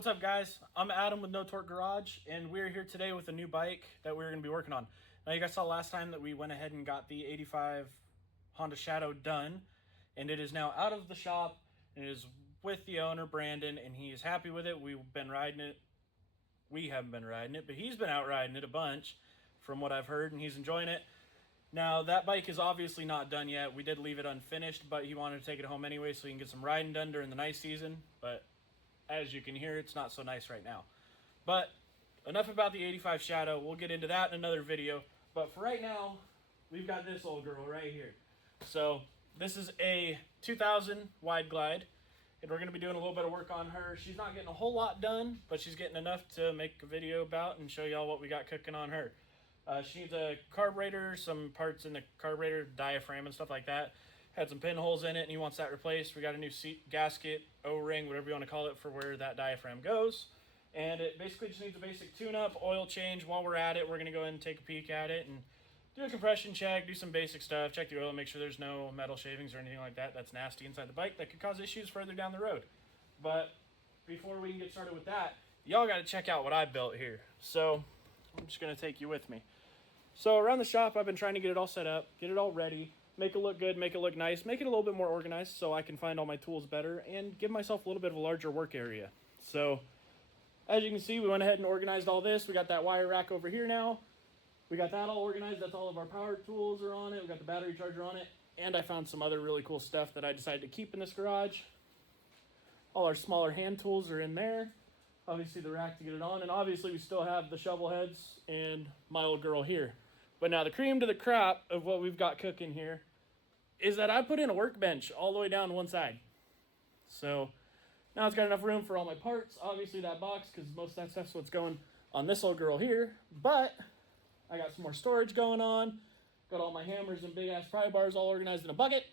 What's up, guys? I'm Adam with No Torque Garage, and we're here today with a new bike that we're going to be working on. Now, you guys saw last time that we went ahead and got the 85 Honda Shadow done, and it is now out of the shop, and it is with the owner, Brandon, and he is happy with it. We've been riding it. We haven't been riding it, but he's been out riding it a bunch, from what I've heard, and he's enjoying it. Now, that bike is obviously not done yet. We did leave it unfinished, but he wanted to take it home anyway so he can get some riding done during the nice season, but as you can hear, it's not so nice right now. But enough about the 85 Shadow. We'll get into that in another video. But for right now, we've got this old girl right here. So this is a 2000 wide glide, and we're going to be doing a little bit of work on her. She's not getting a whole lot done, but she's getting enough to make a video about and show y'all what we got cooking on her. She needs a carburetor, some parts in the carburetor, diaphragm and stuff like that. Had some pinholes in it, and he wants that replaced. We got a new seat gasket, O-ring, whatever you want to call it, for where that diaphragm goes. And it basically just needs a basic tune-up, oil change. While we're at it, we're going to go ahead and take a peek at it and do a compression check, do some basic stuff, check the oil, make sure there's no metal shavings or anything like that that's nasty inside the bike that could cause issues further down the road. But before we can get started with that, y'all got to check out what I built here. So I'm just going to take you with me. So around the shop, I've been trying to get it all set up, get it all ready, make it look good, make it look nice, make it a little bit more organized so I can find all my tools better and give myself a little bit of a larger work area. So as you can see, we went ahead and organized all this. We got that wire rack over here now. We got that all organized. That's all of our power tools are on it. We got the battery charger on it. And I found some other really cool stuff that I decided to keep in this garage. All our smaller hand tools are in there. Obviously the rack to get it on. And obviously we still have the shovel heads and my old girl here. But now the cream to the crop of what we've got cooking here is that I put in a workbench all the way down one side. So now it's got enough room for all my parts. Obviously that box, because most of that stuff's what's going on this old girl here. But I got some more storage going on. Got all my hammers and big ass pry bars all organized in a bucket.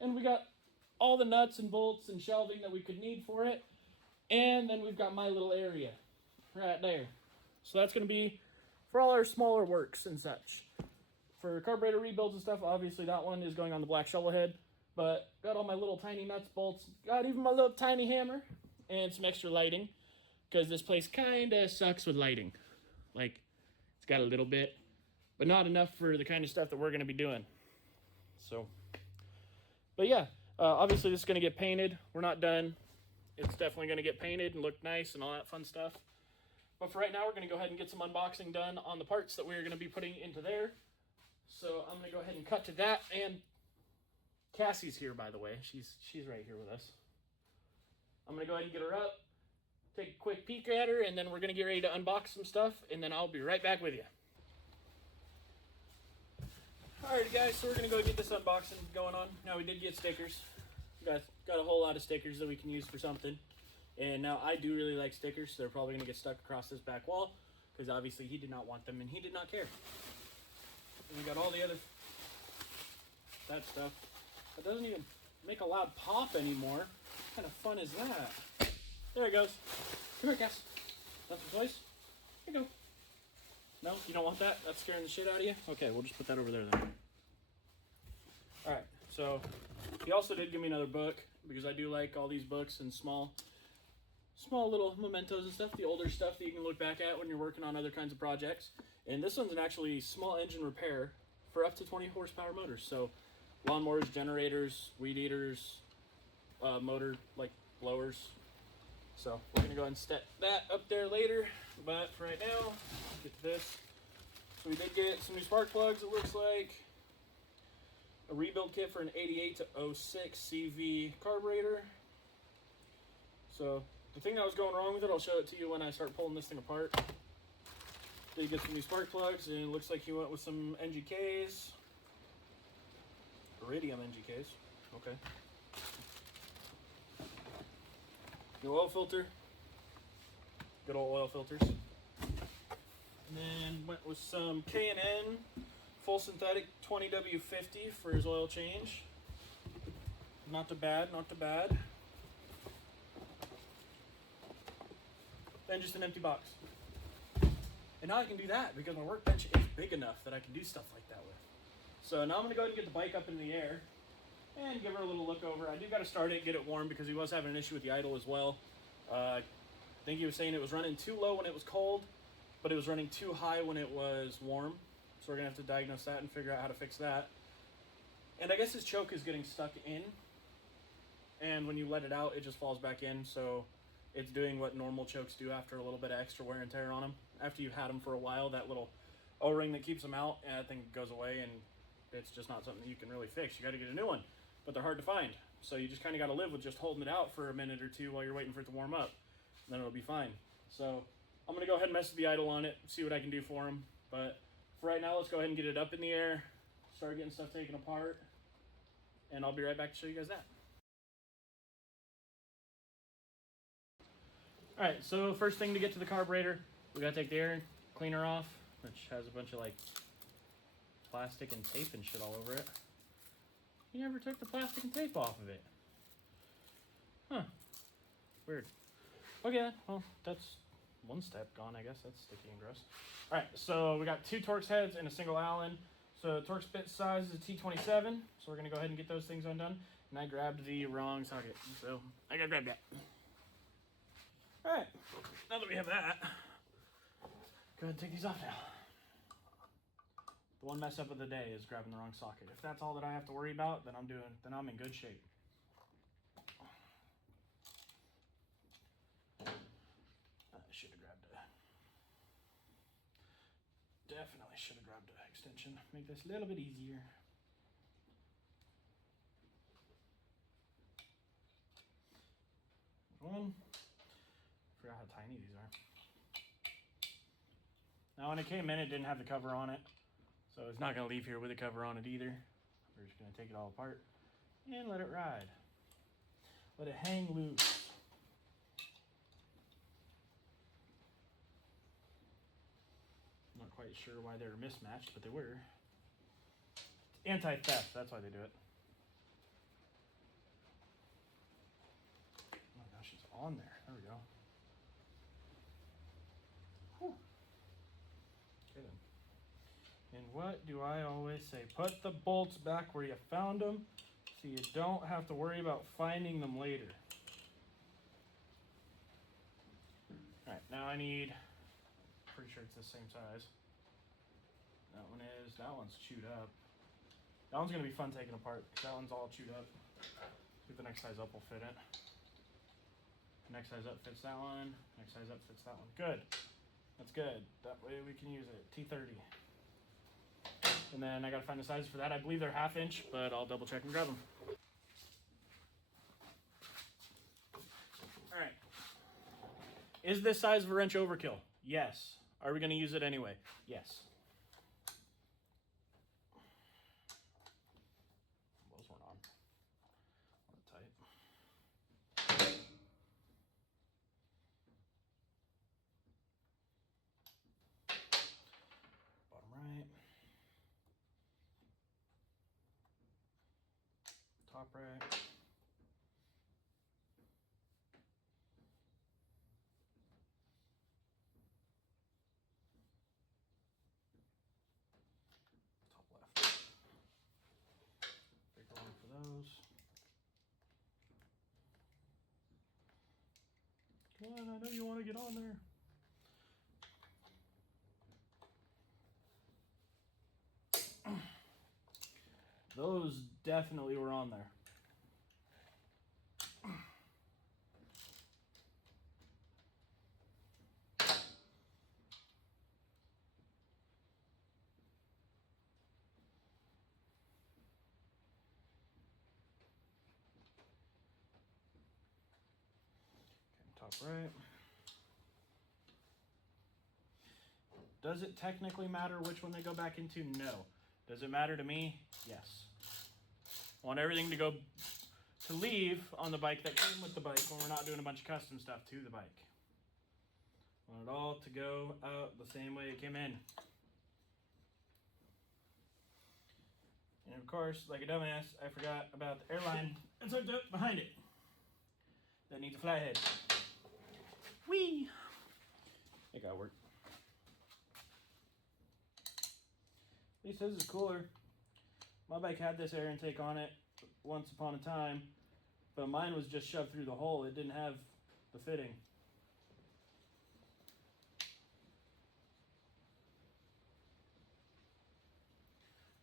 And we got all the nuts and bolts and shelving that we could need for it. And then we've got my little area right there. So that's going to be for all our smaller works and such. For carburetor rebuilds and stuff, obviously that one is going on the black shovel head. But got all my little tiny nuts, bolts, got even my little tiny hammer, and some extra lighting. Because this place kind of sucks with lighting. Like, it's got a little bit, but not enough for the kind of stuff that we're going to be doing. So, but yeah, obviously this is going to get painted. We're not done. It's definitely going to get painted and look nice and all that fun stuff. But for right now, we're going to go ahead and get some unboxing done on the parts that we're going to be putting into there. So I'm going to go ahead and cut to that. And Cassie's here, by the way. She's right here with us. I'm going to go ahead and get her up, take a quick peek at her, and then we're going to get ready to unbox some stuff, and then I'll be right back with you. Alright guys, so we're going to go get this unboxing going on. Now we did get stickers. Got a whole lot of stickers that we can use for something. And now I do really like stickers, so they're probably going to get stuck across this back wall, because obviously he did not want them and he did not care. And we got all the other, that stuff. That doesn't even make a loud pop anymore. What kind of fun is that? There it goes. Come here, Cass. That's some toys. Here you go. No, you don't want that? That's scaring the shit out of you? Okay, we'll just put that over there then. Alright, so he also did give me another book, because I do like all these books and small little mementos and stuff, the older stuff that you can look back at when you're working on other kinds of projects. And this one's an actually small engine repair for up to 20 horsepower motors. So lawnmowers, generators, weed eaters, motor like blowers. So we're gonna go ahead and set that up there later. But for right now, let's get to this. So we did get some new spark plugs, it looks like. A rebuild kit for an 88 to 06 CV carburetor. So the thing that was going wrong with it, I'll show it to you when I start pulling this thing apart. Did get some new spark plugs, and it looks like he went with some NGKs. Iridium NGKs. Okay. New oil filter. Good old oil filters. And then went with some K&N full synthetic 20W50 for his oil change. Not too bad, not too bad. Then just an empty box. And now I can do that because my workbench is big enough that I can do stuff like that with. So now I'm going to go ahead and get the bike up in the air and give her a little look over. I do got to start it, get it warm, because he was having an issue with the idle as well. I think he was saying it was running too low when it was cold, but it was running too high when it was warm. So we're going to have to diagnose that and figure out how to fix that. And I guess his choke is getting stuck in. And when you let it out, it just falls back in. So it's doing what normal chokes do after a little bit of extra wear and tear on them. After you've had them for a while, that little O-ring that keeps them out, I think goes away, and it's just not something you can really fix. You got to get a new one, but they're hard to find. So you just kind of got to live with just holding it out for a minute or two while you're waiting for it to warm up. And then it'll be fine. So I'm going to go ahead and mess with the idle on it, see what I can do for him. But for right now, let's go ahead and get it up in the air, start getting stuff taken apart, and I'll be right back to show you guys that. Alright, so first thing to get to the carburetor, we gotta take the air cleaner off, which has a bunch of like plastic and tape and shit all over it. You never took the plastic and tape off of it. Huh. Weird. Okay, well, that's one step gone, I guess. That's sticky and gross. Alright, so we got 2 Torx heads and a single Allen. So Torx bit size is a T27, so we're gonna go ahead and get those things undone. And I grabbed the wrong socket, so I gotta grab that. Alright, now that we have that, go ahead and take these off now. The one mess up of the day is grabbing the wrong socket. If that's all that I have to worry about, then I'm in good shape. I should have grabbed a, definitely should have grabbed an extension. Make this a little bit easier. One. Forgot how tiny these are. Now when it came in, it didn't have the cover on it, so it's not going to leave here with a cover on it either. We're just going to take it all apart and let it ride. Let it hang loose. I'm not quite sure why they were mismatched, but they were. Anti-theft, that's why they do it. Oh my gosh, it's on there. There we go. Okay then. And what do I always say? Put the bolts back where you found them so you don't have to worry about finding them later. Alright, now I need, pretty sure it's the same size. That one's chewed up. That one's going to be fun taking apart because that one's all chewed up. See if the next size up will fit it. Next size up fits that one. Next size up fits that one. Good. That's good. That way we can use it. T30. And then I gotta find the sizes for that. I believe they're 1/2 inch, but I'll double check and grab them. All right. Is this size of a wrench overkill? Yes. Are we gonna use it anyway? Yes. Those weren't on. Tight. Bottom right. Top right. Top left. Bigger one for those. Come on, I know you want to get on there. Those definitely were on there. Top right. Does it technically matter which one they go back into? No. Does it matter to me? Yes. I want everything to leave on the bike that came with the bike when we're not doing a bunch of custom stuff to the bike. I want it all to go out the same way it came in. And of course, like a dumbass, I forgot about the airline and tucked up behind it. That needs a flathead. Whee! It got work. At least this is cooler. My bike had this air intake on it once upon a time, but mine was just shoved through the hole. It didn't have the fitting.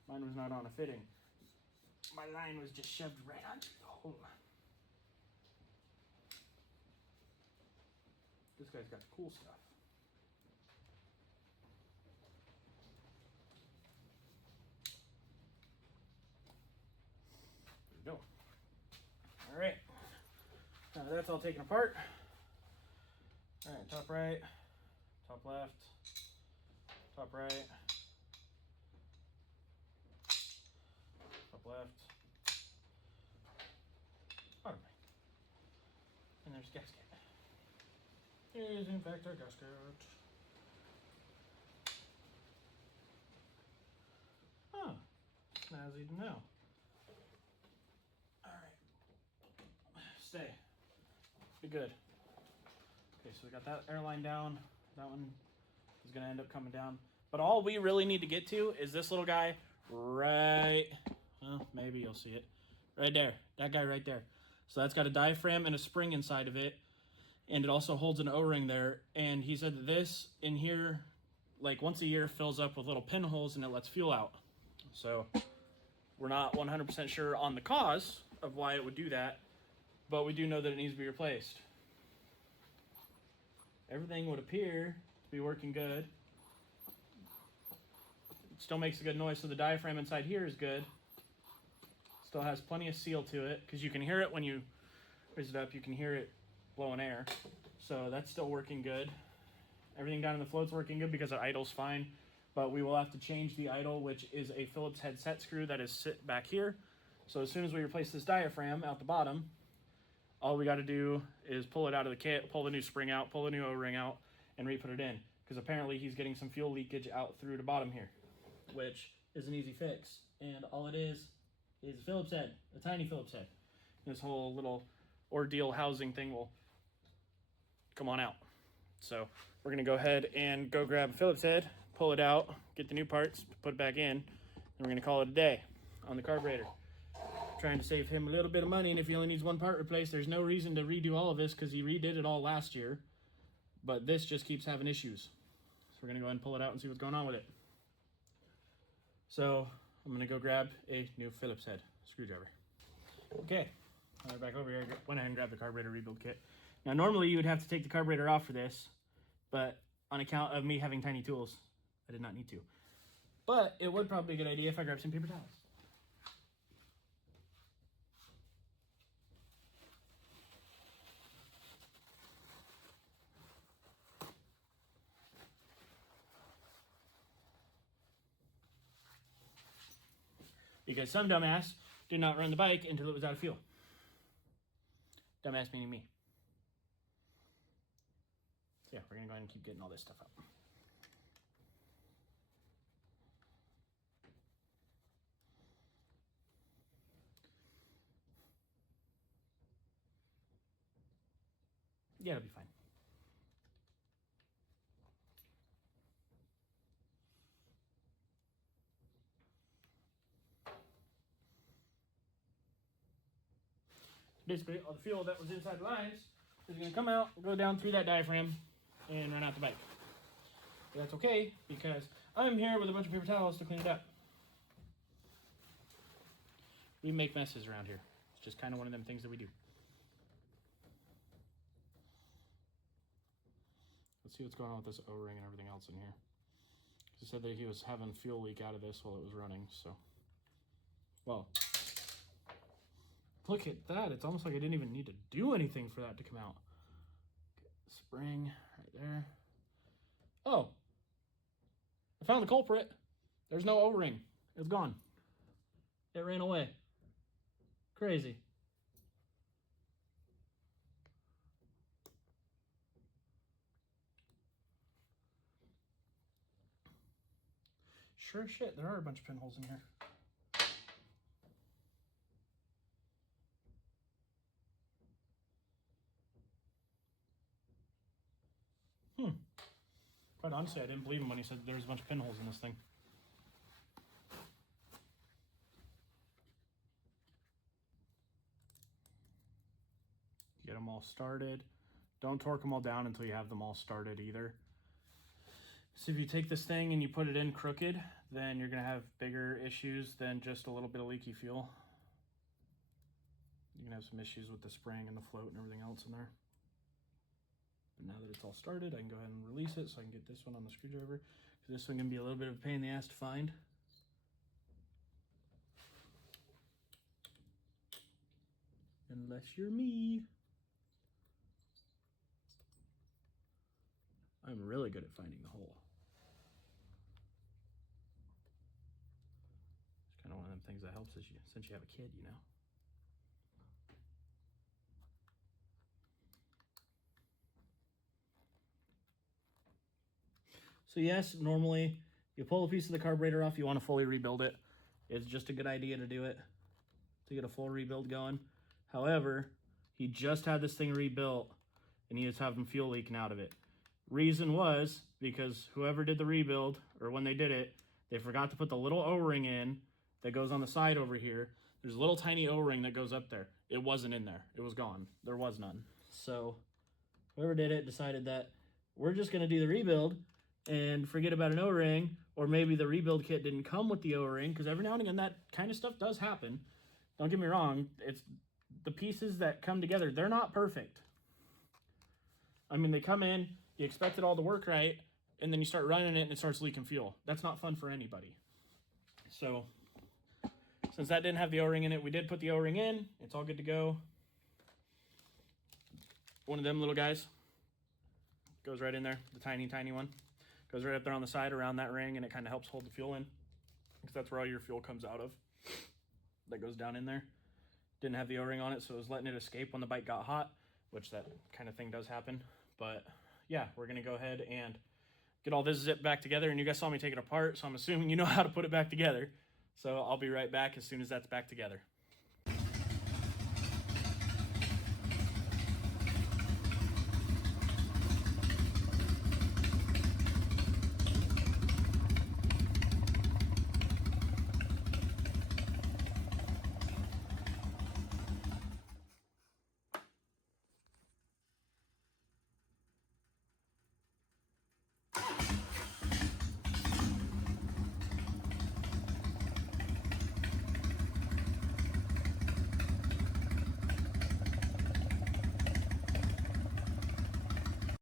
Mine was not on a fitting. My line was just shoved right onto the hole. This guy's got the cool stuff. There we go. All right. Now that's all taken apart. All right, top right, top left, top right, top left, bottom right. And there's gasket. It is in fact our gasket. Huh. Snazzy to know. Alright. Stay. Be good. Okay, so we got that airline down. That one is going to end up coming down. But all we really need to get to is this little guy right... Well, maybe you'll see it. Right there. That guy right there. So that's got a diaphragm and a spring inside of it. And it also holds an O-ring there. And he said that this in here, like once a year, fills up with little pinholes and it lets fuel out. So we're not 100% sure on the cause of why it would do that. But we do know that it needs to be replaced. Everything would appear to be working good. It still makes a good noise, so the diaphragm inside here is good. Still has plenty of seal to it, because you can hear it when you raise it up. You can hear it blowing air. So that's still working good. Everything down in the float's working good because the idle's fine. But we will have to change the idle, which is a Phillips head set screw that is sit back here. So as soon as we replace this diaphragm out the bottom, all we got to do is pull it out of the kit, pull the new spring out, pull the new O-ring out, and re-put it in. Because apparently he's getting some fuel leakage out through the bottom here, which is an easy fix. And all it is a Phillips head, a tiny Phillips head. This whole little ordeal housing thing will come on out. So we're going to go ahead and go grab a Phillips head, pull it out, get the new parts, put it back in, and we're going to call it a day on the carburetor. Trying to save him a little bit of money, and if he only needs one part replaced, there's no reason to redo all of this because he redid it all last year, but this just keeps having issues. So we're going to go ahead and pull it out and see what's going on with it. So I'm going to go grab a new Phillips head screwdriver. Okay, back over here. Went ahead and grabbed the carburetor rebuild kit. Now normally you would have to take the carburetor off for this, but on account of me having tiny tools, I did not need to. But it would probably be a good idea if I grabbed some paper towels. Because some dumbass did not run the bike until it was out of fuel. Dumbass meaning me. So yeah, we're going to go ahead and keep getting all this stuff out. Yeah, it'll be fine. Basically, all the fuel that was inside the lines is going to come out, go down through that diaphragm, and run out the bike. But that's okay, because I'm here with a bunch of paper towels to clean it up. We make messes around here. It's just kind of one of them things that we do. Let's see what's going on with this O-ring and everything else in here. He said that he was having fuel leak out of this while it was running, so. Well. Look at that. It's almost like I didn't even need to do anything for that to come out. Spring right there. Oh. I found the culprit. There's no O-ring. It's gone. It ran away. Crazy. Sure shit, there are a bunch of pinholes in here. Quite honestly, I didn't believe him when he said there was a bunch of pinholes in this thing. Get them all started. Don't torque them all down until you have them all started either. So if you take this thing and you put it in crooked, then you're going to have bigger issues than just a little bit of leaky fuel. You can have some issues with the spring and the float and everything else in there. But now that it's all started, I can go ahead and release it so I can get this one on the screwdriver. This one can be a little bit of a pain in the ass to find. Unless you're me. I'm really good at finding the hole. It's kind of one of them things that helps since you have a kid, you know. So yes, normally you pull a piece of the carburetor off, you want to fully rebuild it. It's just a good idea to do it, to get a full rebuild going. However, he just had this thing rebuilt and he was having fuel leaking out of it. Reason was because whoever did the rebuild, or when they did it, they forgot to put the little O-ring in that goes on the side over here. There's a little tiny O-ring that goes up there. It wasn't in there. It was gone. There was none. So whoever did it decided that we're just going to do the rebuild and forget about an O-ring, or maybe the rebuild kit didn't come with the O-ring, because every now and again that kind of stuff does happen. Don't get me wrong, it's the pieces that come together, they're not perfect. I mean, they come in, you expect it all to work right, and then you start running it and it starts leaking fuel. That's not fun for anybody. So, since that didn't have the O-ring in it, we did put the O-ring in. It's all good to go. One of them little guys goes right in there, the tiny, tiny one. Goes right up there on the side around that ring, and it kind of helps hold the fuel in, because that's where all your fuel comes out of. That goes down in there. Didn't have the O-ring on it, so it was letting it escape when the bike got hot, which that kind of thing does happen. But yeah, we're going to go ahead and get all this zip back together, and you guys saw me take it apart, so I'm assuming you know how to put it back together. So I'll be right back as soon as that's back together.